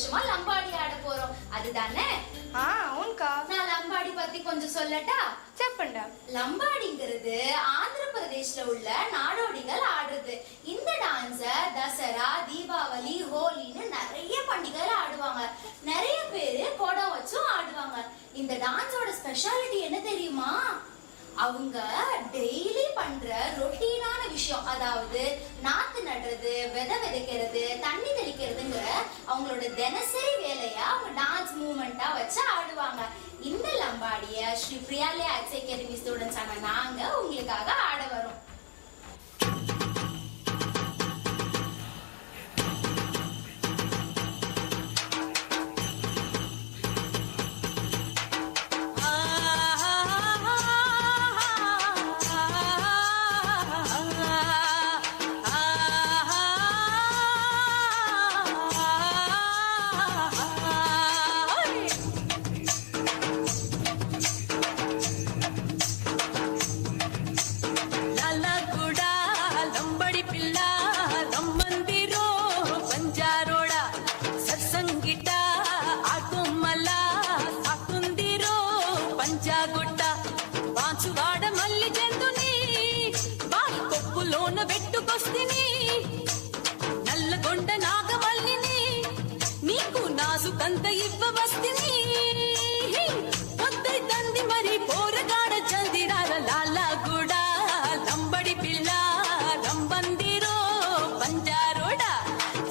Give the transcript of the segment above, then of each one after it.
சந்தோஷமா லம்பாடி ஆட போறோம். அதுதானே? అవునుకా. நான் லம்பாடி பத்தி கொஞ்சம் சொல்லட்டா? చెప్పండి. லம்பாடிங்கிறது ஆந்திர பிரதேஷ்ல உள்ள நாடோடிகள் ஆடுறது. இந்த டான்ஸ தசரா, தீபாவளி, ஹோலின்னு நிறைய பண்டிகைகள் ஆடுவாங்க. நிறைய பேரு குடம் வச்சும் ஆடுவாங்க. இந்த டான்ஸோட ஸ்பெஷாலிட்டி என்ன தெரியுமா? அவங்க டெய்லி பண்ற ரொட்டீனான விஷயம், அதாவது நாத்து நடுறது, விதை விதைக்கிறது, தண்ணி தெளிக்கிறதுங்கிற அவங்களோட தினசரி வேலையா அவங்க டான்ஸ் மூவ்மெண்டா வச்சு ஆடுவாங்க. இந்த லம்பாடிய ஸ்ரீ பிரியாலே ஆர்ட்ஸ் அகாடமி ஸ்டூடெண்ட்ஸ் ஆன நாங்க உங்களுக்காக ஆட வரோம். వాడ మల్లి చెందుని బాయి కొప్పులోన పెట్టుకొస్తిని నల్లగొండ నాగమల్లిని నీకు నాజుకంత ఇవ్వవస్తిని పొద్దై తంది మరి పోరగాడ చందిరార లాలగూడ లంబడి పిల్ల లంబందిరో పంజారోడ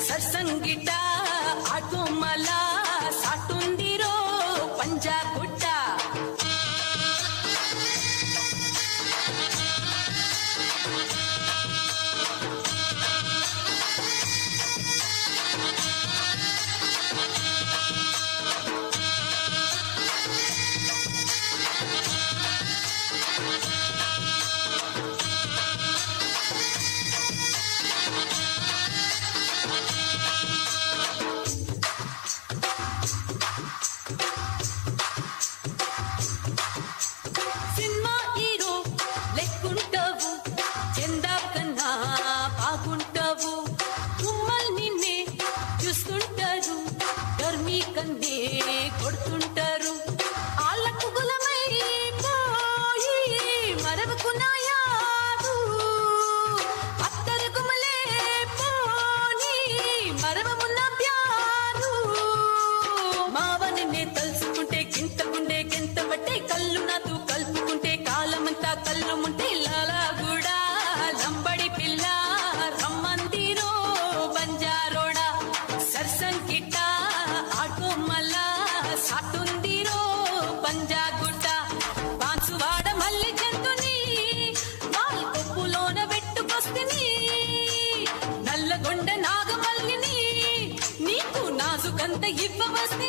సర్సంగిట ఆటోమల సాటుందిరో పంజాగుట్ట. కొడుతుంటారు ఆళ్ళకు గులమై పోయి మరవకున్నాయాదు అత్తరు గుమలే పోని మరవమున్న ప్యారు మావని నే తలుసుకుంటే గింత గుండె గింత పట్టే కళ్ళు నాతో కలుపుకుంటే కాలమంతా కళ్ళు ముంటే లాలగూడ లంబడి పిల్ల రమ్మందిరో బంజారోడ సర్సంకిట ఆటోమల్ల సాటుందిరో పంజాగుట్ట. బాన్సువాడ మల్లి చెందుని బాయి కొప్పులోన పెట్టుకొస్తిని నల్లగొండ నాగమల్లిని నీకు నాజుకంత ఇవ్వవస్తి